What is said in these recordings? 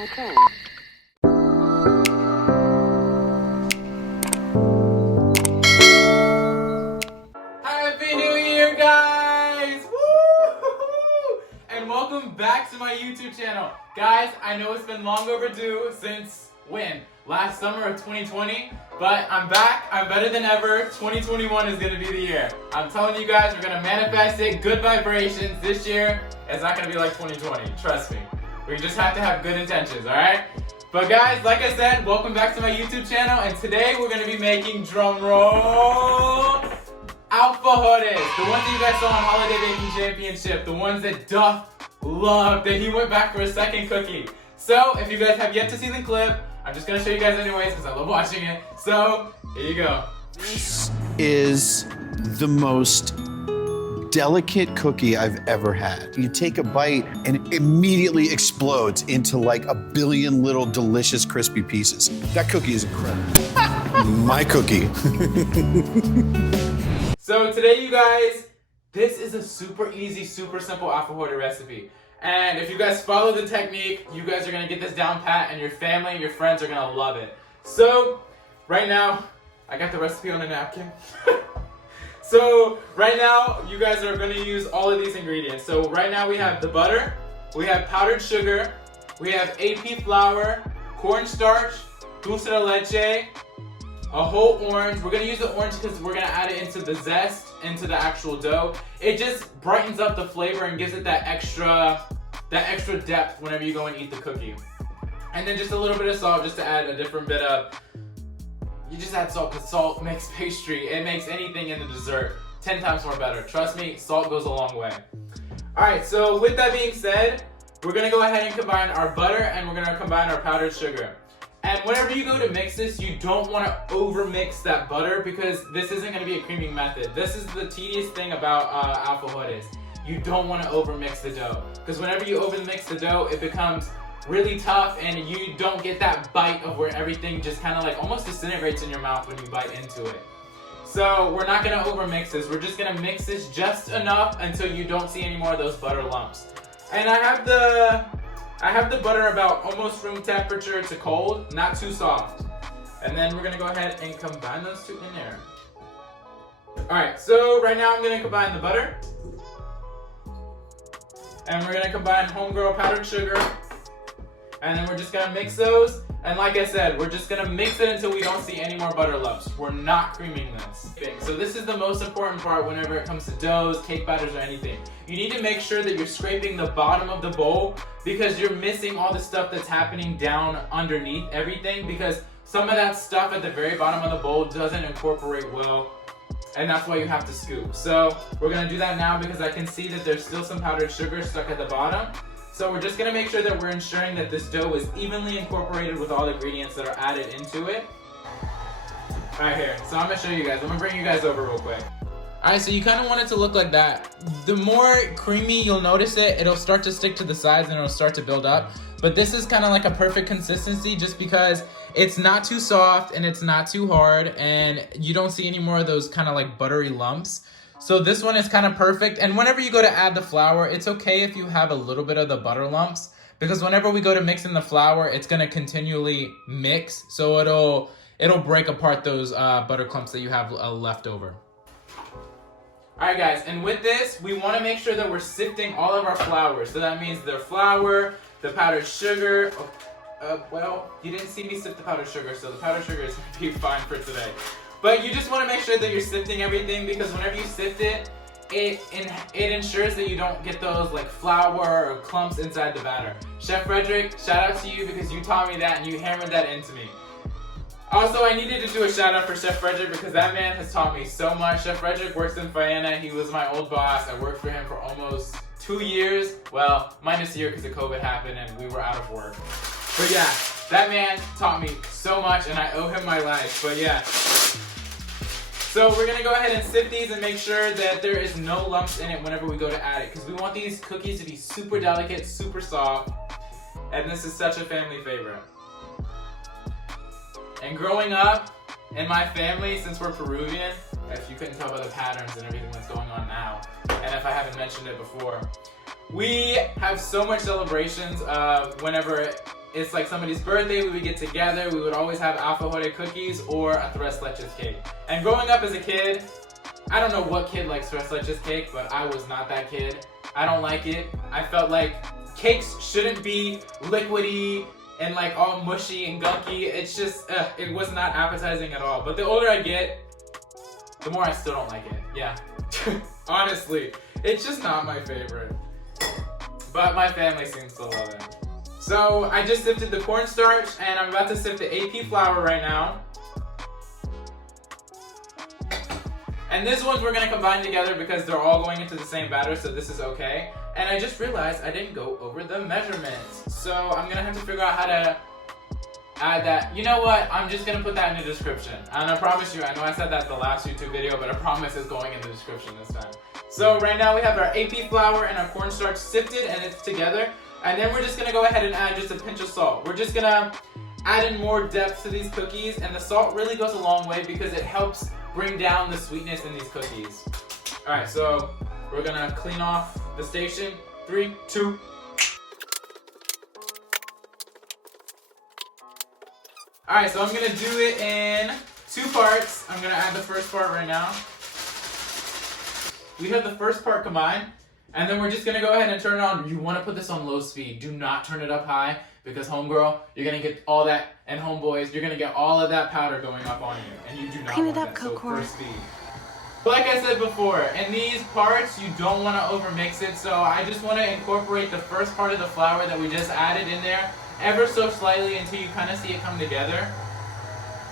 Okay. Happy New Year, guys! Woo! And welcome back to my YouTube channel. Guys, I know it's been long overdue since when? Last summer of 2020, but I'm back. I'm better than ever. 2021 is gonna be the year. I'm telling you guys, we're gonna manifest it. Good vibrations this year. It's not gonna be like 2020. Trust me. We just have to have good intentions, all right? But guys, like I said, welcome back to my YouTube channel, and today we're gonna be making, drum roll, Alfajores, the ones that you guys saw on Holiday Baking Championship, the ones that Duff loved, that he went back for a second cookie. So, if you guys have yet to see the clip, I'm just gonna show you guys anyways because I love watching it. So, here you go. This is the most delicate cookie I've ever had. You take a bite and it immediately explodes into like a billion little delicious crispy pieces. That cookie is incredible. My cookie. So today, you guys, this is a super easy, super simple alfajore recipe. And if you guys follow the technique, you guys are gonna get this down pat, and your family and your friends are gonna love it. So, right now, I got the recipe on a napkin. So, right now, you guys are gonna use all of these ingredients. So, right now we have the butter, we have powdered sugar, we have AP flour, cornstarch, dulce de leche, a whole orange. We're gonna use the orange because we're gonna add it into the zest, into the actual dough. It just brightens up the flavor and gives it that extra depth whenever you go and eat the cookie. And then just a little bit of salt just to add a different bit of, you just add salt because salt makes pastry, it makes anything in the dessert 10 times more better. Trust me, salt goes a long way. Alright, so with that being said, we're gonna go ahead and combine our butter and we're gonna combine our powdered sugar. And whenever you go to mix this, you don't want to over mix that butter because this isn't going to be a creaming method. This is the tedious thing about alfajores. You don't want to over mix the dough because whenever you over mix the dough, it becomes really tough and you don't get that bite of where everything just kind of like almost disintegrates in your mouth when you bite into it. So we're not going to over mix this. We're just going to mix this just enough until you don't see any more of those butter lumps. And I have the butter about almost room temperature to cold, not too soft. And then we're gonna go ahead and combine those two in there. Alright, so right now I'm gonna combine the butter. And we're gonna combine homegirl powdered sugar. And then we're just gonna mix those. And like I said, we're just gonna mix it until we don't see any more butter lumps. We're not creaming this. So this is the most important part whenever it comes to doughs, cake batters, or anything. You need to make sure that you're scraping the bottom of the bowl because you're missing all the stuff that's happening down underneath everything because some of that stuff at the very bottom of the bowl doesn't incorporate well, and that's why you have to scoop. So we're gonna do that now because I can see that there's still some powdered sugar stuck at the bottom. So we're just gonna make sure that we're ensuring that this dough is evenly incorporated with all the ingredients that are added into it. Right here, so I'm gonna show you guys. I'm gonna bring you guys over real quick. Alright, so you kind of want it to look like that. The more creamy you'll notice it, it'll start to stick to the sides and it'll start to build up. But this is kind of like a perfect consistency just because it's not too soft and it's not too hard and you don't see any more of those kind of like buttery lumps. So this one is kind of perfect. And whenever you go to add the flour, it's okay if you have a little bit of the butter lumps because whenever we go to mix in the flour, it's going to continually mix. So it'll break apart those butter clumps that you have left over. Alright guys, and with this, we want to make sure that we're sifting all of our flour. So that means the flour, the powdered sugar. Well, you didn't see me sift the powdered sugar, so the powdered sugar is going to be fine for today. But you just want to make sure that you're sifting everything because whenever you sift it, it ensures that you don't get those like flour or clumps inside the batter. Chef Frederick, shout out to you because you taught me that and you hammered that into me. Also, I needed to do a shout out for Chef Frederick because that man has taught me so much. Chef Frederick works in Vienna. He was my old boss. I worked for him for almost 2 years. Well, minus a year because of COVID happened and we were out of work. But yeah, that man taught me so much and I owe him my life. But yeah. So we're gonna go ahead and sift these and make sure that there is no lumps in it whenever we go to add it because we want these cookies to be super delicate, super soft. And this is such a family favorite. And growing up in my family, since we're Peruvian, if you couldn't tell by the patterns and everything that's going on now, and if I haven't mentioned it before, we have so much celebrations whenever it's like somebody's birthday, we would get together, we would always have Alfajores cookies or a tres leches cake. And growing up as a kid, I don't know what kid likes tres leches cake, but I was not that kid. I don't like it. I felt like cakes shouldn't be liquidy and like all mushy and gunky. It's just, it was not appetizing at all. But the older I get, the more I still don't like it. Yeah, honestly, it's just not my favorite. But my family seems to love it. So I just sifted the cornstarch and I'm about to sift the AP flour right now. And these ones we're gonna combine together because they're all going into the same batter, so this is okay. And I just realized I didn't go over the measurements. So I'm gonna have to figure out how to add that. You know what? I'm just gonna put that in the description. And I promise you, I know I said that in the last YouTube video, but I promise it's going in the description this time. So right now we have our AP flour and our cornstarch sifted and it's together. And then we're just gonna go ahead and add just a pinch of salt. We're just gonna add in more depth to these cookies, and the salt really goes a long way because it helps bring down the sweetness in these cookies. All right, so we're gonna clean off the station. 3, 2. All right, so I'm gonna do it in 2 parts. I'm gonna add the first part right now. We have the first part combined, and then we're just gonna go ahead and turn it on. You wanna put this on low speed. Do not turn it up high because homegirl, you're gonna get all that, and homeboys, you're gonna get all of that powder going up on you, and you do not want that, so first speed. But like I said before, in these parts, you don't wanna overmix it, so I just wanna incorporate the first part of the flour that we just added in there ever so slightly until you kinda see it come together.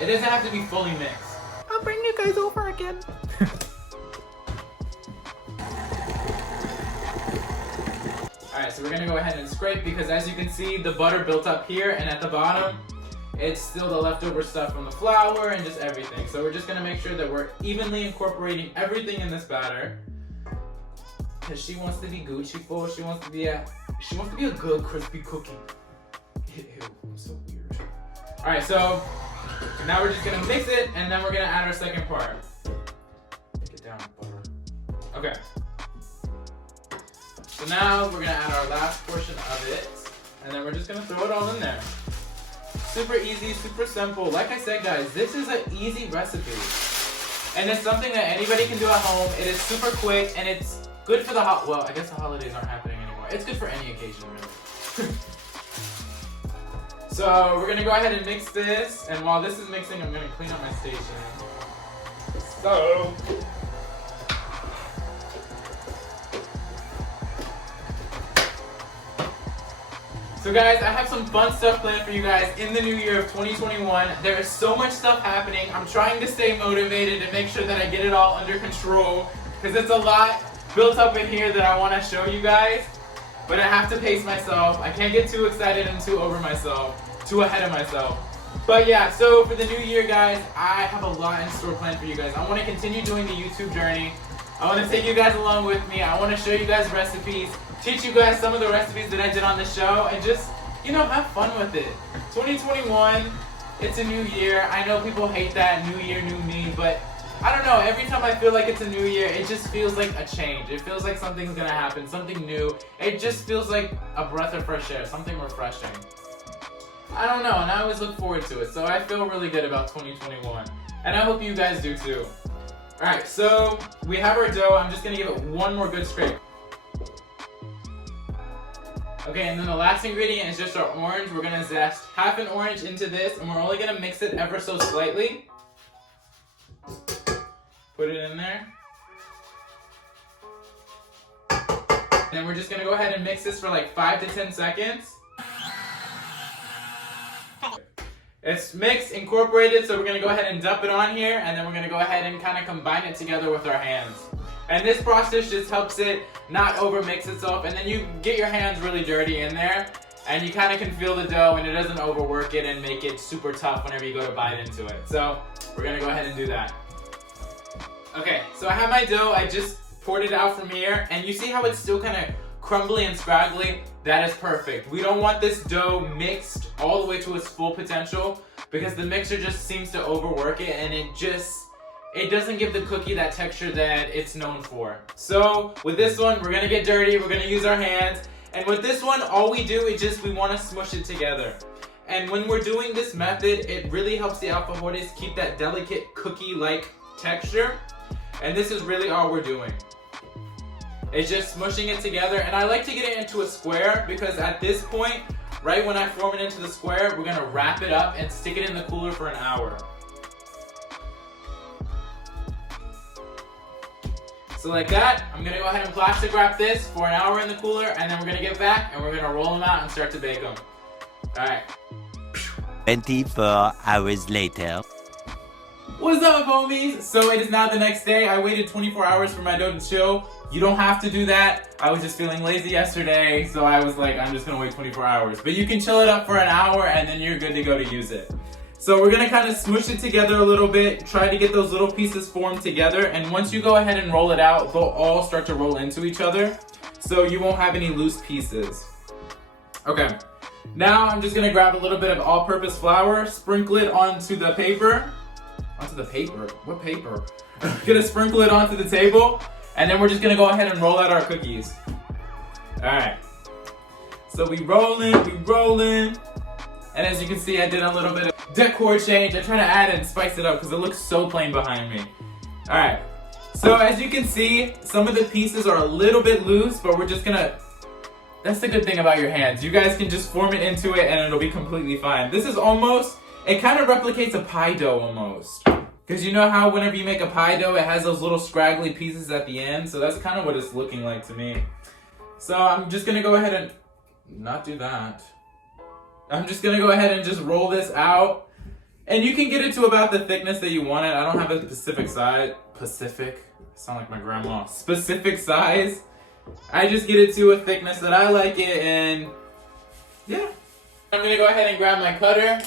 It doesn't have to be fully mixed. I'll bring you guys over again. Alright, so we're gonna go ahead and scrape because as you can see, the butter built up here and at the bottom, it's still the leftover stuff from the flour and just everything. So we're just gonna make sure that we're evenly incorporating everything in this batter. Cause she wants to be Gucci full, she wants to be a good crispy cookie. Ew, I'm so weird. Alright, so now we're just gonna mix it and then we're gonna add our second part. Get down, butter. Okay. So now we're gonna add our last portion of it, and then we're just gonna throw it all in there. Super easy, super simple. Like I said, guys, this is an easy recipe. And it's something that anybody can do at home. It is super quick, and it's good for the well, I guess the holidays aren't happening anymore. It's good for any occasion, really. So we're gonna go ahead and mix this, and while this is mixing, I'm gonna clean up my station. So guys, I have some fun stuff planned for you guys in the new year of 2021. There is so much stuff happening. I'm trying to stay motivated and make sure that I get it all under control because it's a lot built up in here that I want to show you guys. But I have to pace myself. I can't get too excited and too ahead of myself. But yeah, so for the new year, guys, I have a lot in store planned for you guys. I want to continue doing the YouTube journey. I want to take you guys along with me. I want to show you guys recipes, teach you guys some of the recipes that I did on the show, and just, you know, have fun with it. 2021, it's a new year. I know people hate that, new year, new me, but I don't know, every time I feel like it's a new year, it just feels like a change. It feels like something's gonna happen, something new. It just feels like a breath of fresh air, something refreshing. I don't know, and I always look forward to it, so I feel really good about 2021. And I hope you guys do too. Alright, so we have our dough. I'm just gonna give it one more good scrape. Okay, and then the last ingredient is just our orange. We're gonna zest half an orange into this, and we're only gonna mix it ever so slightly. Put it in there. Then we're just gonna go ahead and mix this for like 5 to 10 seconds. It's mixed, incorporated, so we're gonna go ahead and dump it on here, and then we're gonna go ahead and kind of combine it together with our hands. And this process just helps it not overmix itself, and then you get your hands really dirty in there, and you kind of can feel the dough, and it doesn't overwork it and make it super tough whenever you go to bite into it. So we're gonna go ahead and do that. Okay, so I have my dough. I just poured it out from here, and you see how it's still kind of crumbly and scraggly? That is perfect. We don't want this dough mixed all the way to its full potential because the mixer just seems to overwork it, and it doesn't give the cookie that texture that it's known for. So with this one, we're gonna get dirty, we're gonna use our hands, And with this one, all we do is we want to smush it together. And when we're doing this method, it really helps the alfajores keep that delicate cookie-like texture. And this is really all we're doing. It's just smushing it together. And I like to get it into a square because at this point, right when I form it into the square, we're gonna wrap it up and stick it in the cooler for an hour. So like that, I'm gonna go ahead and plastic wrap this for an hour in the cooler, and then we're gonna get back and we're gonna roll them out and start to bake them. All right. 24 hours later. What's up, homies? So it is now the next day. I waited 24 hours for my dough to chill. You don't have to do that. I was just feeling lazy yesterday, so I was like, I'm just gonna wait 24 hours. But you can chill it up for an hour and then you're good to go to use it. So we're gonna kind of smush it together a little bit, try to get those little pieces formed together, and once you go ahead and roll it out, they'll all start to roll into each other, so you won't have any loose pieces. Okay, now I'm just gonna grab a little bit of all-purpose flour, sprinkle it onto the paper. Onto the paper? What paper? I'm gonna sprinkle it onto the table, and then we're just gonna go ahead and roll out our cookies. Alright. So we rollin', and as you can see, I did a little bit of decor change. I try to add and spice it up because it looks so plain behind me. Alright. So as you can see, some of the pieces are a little bit loose, but we're just gonna... That's the good thing about your hands. You guys can just form it into it and it'll be completely fine. This is almost... It kind of replicates a pie dough almost. Because you know how whenever you make a pie dough, it has those little scraggly pieces at the end? So that's kind of what it's looking like to me. So I'm just going to go ahead and not do that. I'm just going to go ahead and just roll this out. And you can get it to about the thickness that you want it. I don't have a specific size. Pacific? I sound like my grandma. Specific size. I just get it to a thickness that I like it, and yeah. I'm gonna go ahead and grab my cutter.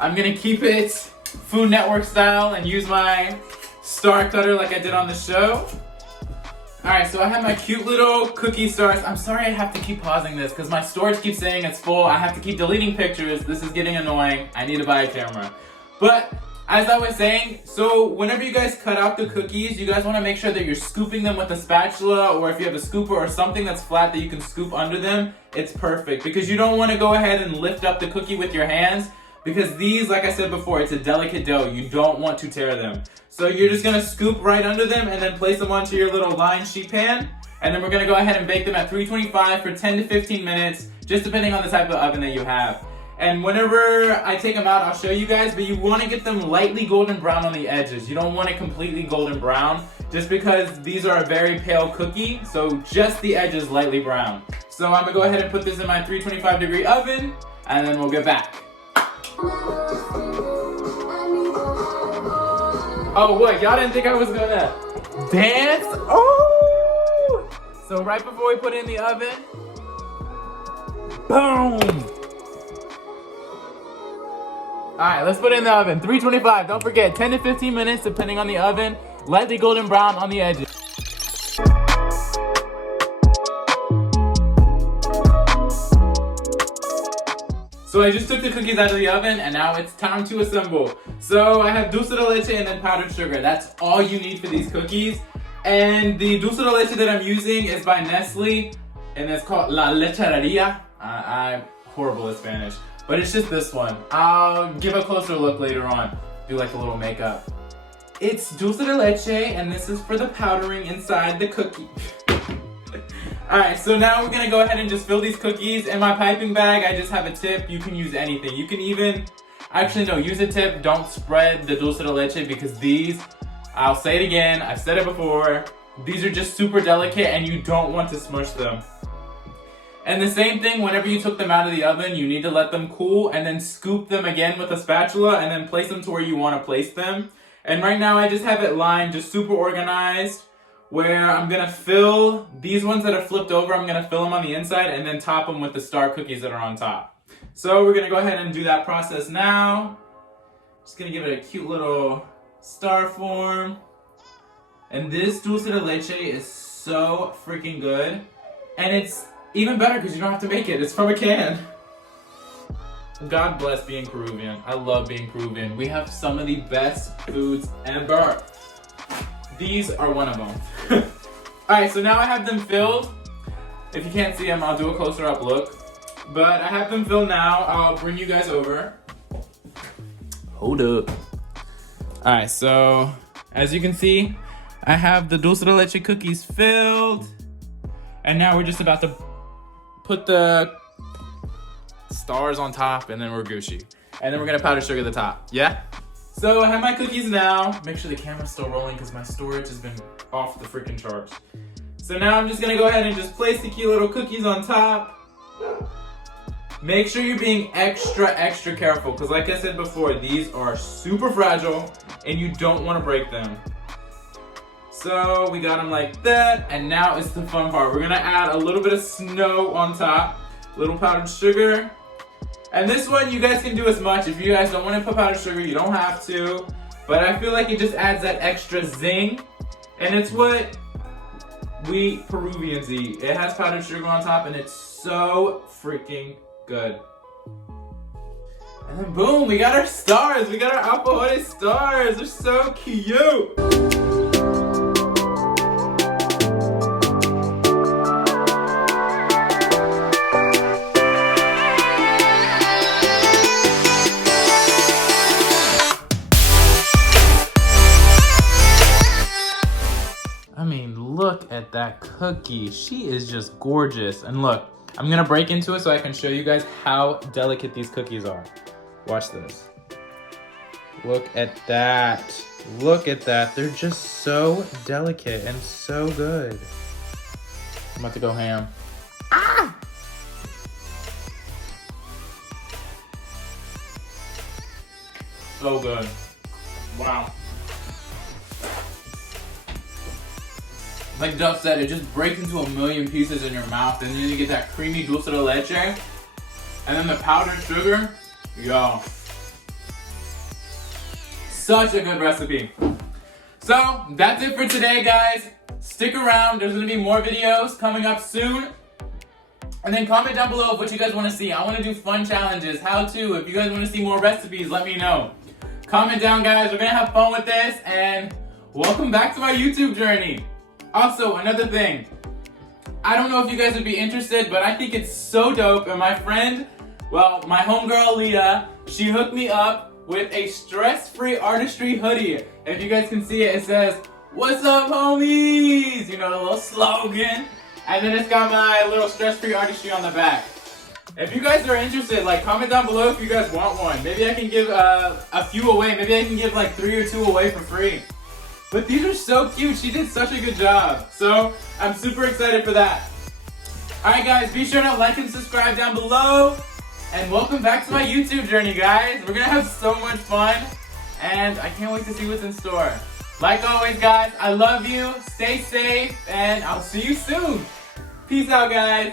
I'm gonna keep it Food Network style and use my star cutter like I did on the show. Alright, so I have my cute little cookie stars. I'm sorry I have to keep pausing this because my storage keeps saying it's full. I have to keep deleting pictures. This is getting annoying. I need to buy a camera. But as I was saying, so whenever you guys cut out the cookies, you guys want to make sure that you're scooping them with a spatula, or if you have a scooper or something that's flat that you can scoop under them, it's perfect. Because you don't want to go ahead and lift up the cookie with your hands, because these, like I said before, it's a delicate dough. You don't want to tear them. So you're just going to scoop right under them and then place them onto your little lined sheet pan. And then we're going to go ahead and bake them at 325 for 10 to 15 minutes, just depending on the type of oven that you have. And whenever I take them out, I'll show you guys, but you want to get them lightly golden brown on the edges. You don't want it completely golden brown, just because these are a very pale cookie, so just the edges lightly brown. So I'm going to go ahead and put this in my 325 degree oven, and then we'll get back. Oh, what? Y'all didn't think I was going to dance? Oh! So right before we put it in the oven, boom! Alright, let's put it in the oven. 325, don't forget, 10 to 15 minutes depending on the oven. Lightly golden brown on the edges. So I just took the cookies out of the oven and now it's time to assemble. So I have dulce de leche and then powdered sugar. That's all you need for these cookies. And the dulce de leche that I'm using is by Nestle and it's called La Lecheria. I'm horrible at Spanish. But it's just this one. I'll give a closer look later on. Do like a little makeup. It's dulce de leche, and this is for the powdering inside the cookie. Alright, so now we're gonna go ahead and just fill these cookies. In my piping bag, I just have a tip. You can use anything. You can even, actually no, use a tip. Don't spread the dulce de leche because these, I'll say it again, I've said it before, these are just super delicate and you don't want to smush them. And the same thing, whenever you took them out of the oven, you need to let them cool and then scoop them again with a spatula and then place them to where you want to place them. And right now I just have it lined, just super organized, where I'm going to fill these ones that are flipped over, I'm going to fill them on the inside and then top them with the star cookies that are on top. So we're going to go ahead and do that process now. Just going to give it a cute little star form. And this dulce de leche is so freaking good. And it's even better because you don't have to make it. It's from a can. God bless being Peruvian. I love being Peruvian. We have some of the best foods ever. These are one of them. Alright, so now I have them filled. If you can't see them, I'll do a closer up look. But I have them filled now. I'll bring you guys over. Hold up. Alright, so as you can see, I have the dulce de leche cookies filled. And now we're just about to put the stars on top and then we're Gucci. And then we're gonna powdered sugar the top, yeah? So I have my cookies now. Make sure the camera's still rolling because my storage has been off the freaking charts. So now I'm just gonna go ahead and just place the cute little cookies on top. Make sure you're being extra careful because like I said before, these are super fragile and you don't want to break them. So we got them like that, and now it's the fun part. We're gonna add a little bit of snow on top, little powdered sugar. And this one you guys can do as much. If you guys don't want to put powdered sugar, you don't have to. But I feel like it just adds that extra zing. And it's what we Peruvians eat. It has powdered sugar on top and it's so freaking good. And then boom, we got our stars. We got our Alfajores stars. They're so cute. I mean, look at that cookie. She is just gorgeous. And look, I'm gonna break into it so I can show you guys how delicate these cookies are. Watch this. Look at that. Look at that. They're just so delicate and so good. I'm about to go ham. Ah! So good. Wow. Like Duff said, it just breaks into a million pieces in your mouth, and then you get that creamy dulce de leche, and then the powdered sugar. Yo. Such a good recipe. So, that's it for today, guys. Stick around, there's gonna be more videos coming up soon. And then comment down below what you guys wanna see. I wanna do fun challenges, how to. If you guys wanna see more recipes, let me know. Comment down, guys. We're gonna have fun with this, and welcome back to my YouTube journey. Also, another thing, I don't know if you guys would be interested, but I think it's so dope, and my friend, well, my homegirl Leah, she hooked me up with a stress-free artistry hoodie. If you guys can see it, it says, "What's up, homies?" You know, the little slogan. And then it's got my little stress-free artistry on the back. If you guys are interested, like, comment down below if you guys want one. Maybe I can give a few away. Maybe I can give like 3 or 2 away for free. But these are so cute. She did such a good job. So I'm super excited for that. Alright guys, be sure to like and subscribe down below. And welcome back to my YouTube journey, guys. We're gonna have so much fun. And I can't wait to see what's in store. Like always, guys, I love you. Stay safe. And I'll see you soon. Peace out, guys.